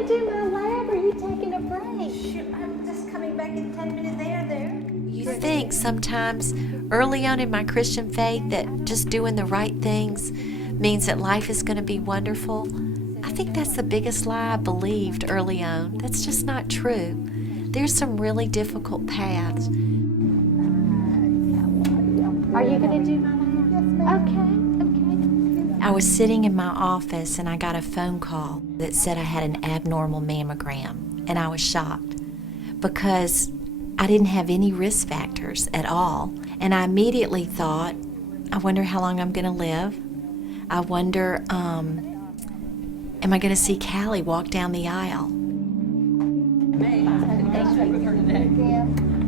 gonna do my lab, or are you taking a break? Shoot, I'm just coming back in 10 minutes. There. You think sometimes early on in my Christian faith that just doing the right things means that life is going to be wonderful? I think that's the biggest lie I believed early on. That's just not true. There's some really difficult paths. Are you gonna do my lab? Okay. I was sitting in my office and I got a phone call that said I had an abnormal mammogram, and I was shocked because I didn't have any risk factors at all. And I immediately thought, I wonder how long I'm going to live. I wonder, am I going to see Callie walk down the aisle?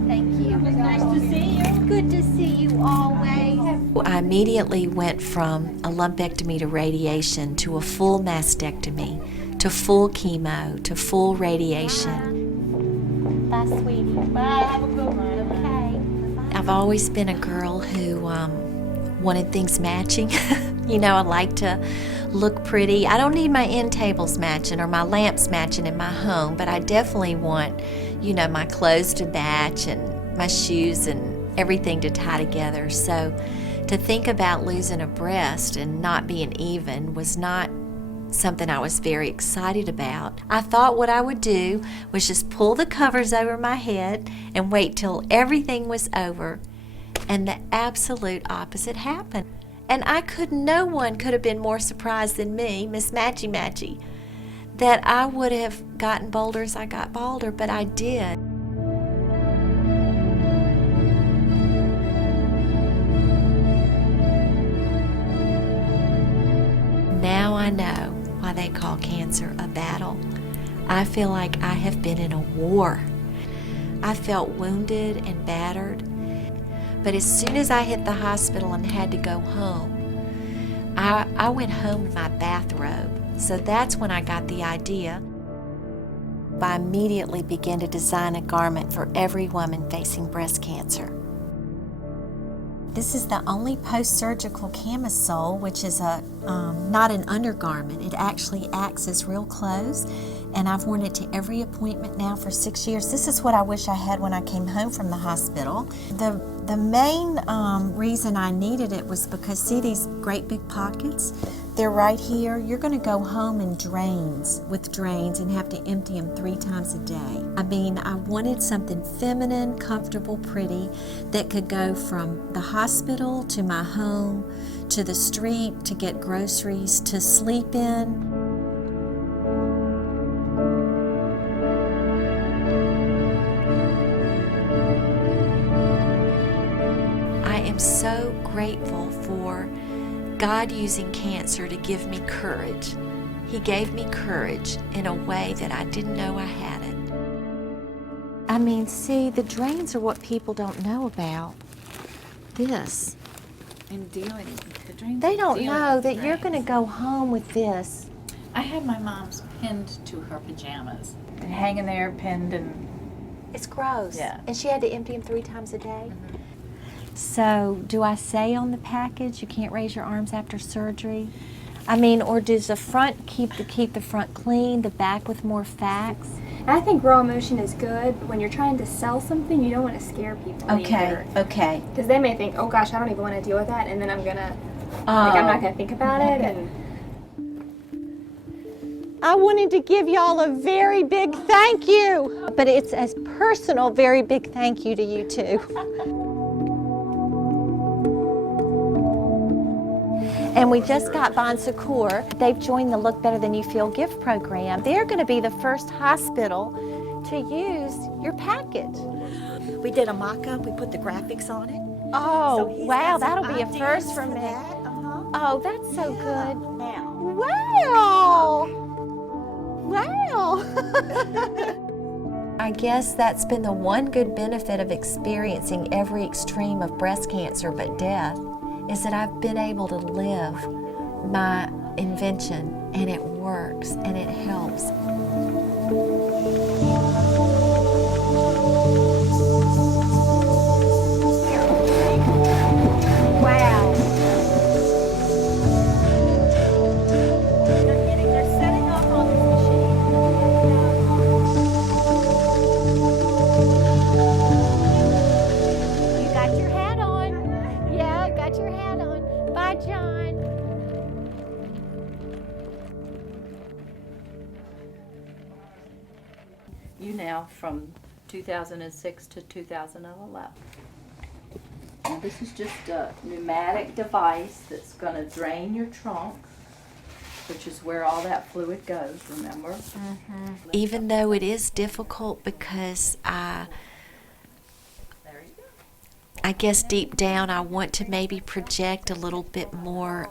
Thank you. It's nice to see you. Good to see you always. I immediately went from a lumpectomy to radiation to a full mastectomy to full chemo to full radiation. Bye, sweetie. Bye. Have a good one. Okay. I've always been a girl who wanted things matching. You know, I like to look pretty. I don't need my end tables matching or my lamps matching in my home, but I definitely want, you know, my clothes to match and my shoes and everything to tie together. So to think about losing a breast and not being even was not something I was very excited about. I thought what I would do was just pull the covers over my head and wait till everything was over, and the absolute opposite happened. And no one could have been more surprised than me, Miss Matchy, that I would have gotten bolder as I got bolder, but I did. Now I know why they call cancer a battle. I feel like I have been in a war. I felt wounded and battered, but as soon as I hit the hospital and had to go home, I went home in my bathrobe. So that's when I got the idea. I immediately began to design a garment for every woman facing breast cancer. This is the only post-surgical camisole, which is not an undergarment. It actually acts as real clothes, and I've worn it to every appointment now for 6 years. This is what I wish I had when I came home from the hospital. The main reason I needed it was because, see these great big pockets? They're right here. You're going to go home with drains and have to empty them 3 times a day. I mean, I wanted something feminine, comfortable, pretty that could go from the hospital to my home, to the street, to get groceries, to sleep in. I am so grateful for God using cancer to give me courage. He gave me courage in a way that I didn't know I had it. I mean, see, the drains are what people don't know about. This. And dealing with the drains. They don't know that you're going to go home with this. I had my mom's pinned to her pajamas. And hanging there, pinned, and... It's gross. Yeah. And she had to empty them 3 times a day. Mm-hmm. So, do I say on the package you can't raise your arms after surgery? I mean, or does the front keep the front clean, the back with more facts? I think raw emotion is good. When you're trying to sell something, you don't want to scare people either. Okay. Because they may think, oh gosh, I don't even want to deal with that, and then I'm not gonna think about it. And I wanted to give y'all a very big thank you, but it's a personal, very big thank you to you too. And we just got Bon Secours. They've joined the Look Better Than You Feel gift program. They're going to be the first hospital to use your package. We did a mock-up. We put the graphics on it. Oh, So wow, got some that'll be a first ideas for me. that. Oh, that's so good. Now. Wow. I guess that's been the one good benefit of experiencing every extreme of breast cancer but death, is that I've been able to live my invention, and it works and it helps. Wow. they're setting off on this machine. now from 2006 to 2011. Now this is just a pneumatic device that's going to drain your trunk, which is where all that fluid goes, remember? Even though it is difficult because I guess deep down I want to maybe project a little bit more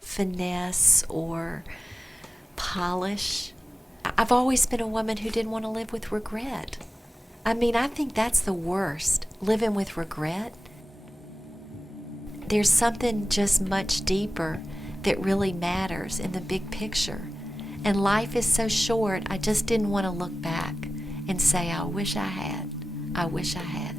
finesse or polish. I've always been a woman who didn't want to live with regret. I mean, I think that's the worst, living with regret. There's something just much deeper that really matters in the big picture. And life is so short, I just didn't want to look back and say, I wish I had. I wish I had.